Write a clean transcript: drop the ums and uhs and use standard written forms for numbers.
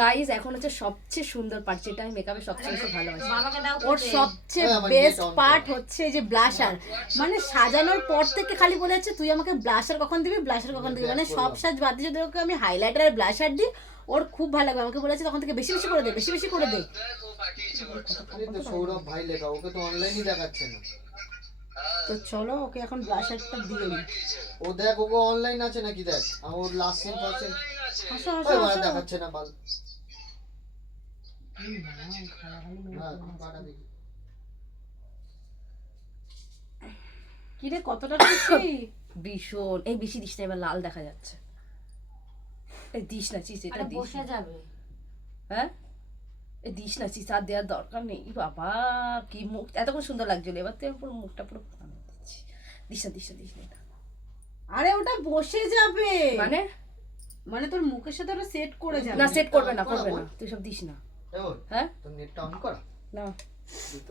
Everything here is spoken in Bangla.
গাইস এখন হচ্ছে সবচেয়ে সুন্দর পার্ট, যেটা আমি মেকআপে সবচেয়ে বেশি ভালোবাসি। বাবাকে দাও ওর খেতে। সবচেয়ে বেস্ট পার্ট হচ্ছে এই যে ব্লাশার। মানে সাজানোর পর থেকে খালি বলে যাচ্ছে তুই আমাকে ব্লাশার কখন দিবি, ব্লাশার কখন দিবি। মানে সব সাজ বাদ দিয়ে যদি ওকে আমি হাইলাইটার আর ব্লাশার দিই ওর খুব ভালো লাগবে। আমাকে বলেছে তখন থেকে বেশি বেশি করে দে, বেশি বেশি করে দে। আরে তো সৌরভ ভাই লেখা, ওকে তো অনলাইনই দেখাচ্ছে না। তো চলো ওকে এখন ব্লাশারটা দিয়ে দিই। ও দেখ, ওকে অনলাইন আছে নাকি দেখ, আমার লাস্ট সিন পাচ্ছেন হাসো হাসো ওই হাসো। দেখাচ্ছে না বাল। হ্যাঁ কাটা দেখি। কিরে কতটা খুশি? ভীষণ। এই বেশি দিস না, এবার লাল দেখা যাচ্ছে। এই দিস না চিজ, এটা আরে দিস বসে না। যাবে। হ্যাঁ এই দিস না চিজ, আর দেওয়ার দরকার নেই। বাবা কি মুখ এতক্ষণ সুন্দর লাগছিল, এবার তুই পুরো মুখটা পুরো বানিয়ে দিচ্ছি। দিস না দিস না দিস না এটা। আরে ওটা বসে যাবে, মানে মানে তোর মুখের সাথে ওটা সেট করে যাবে। না সেট করবে না, করবে না, তুই সব দিস না। এ ওই হ্যাঁ তোর নেটটা অন কর না দিত।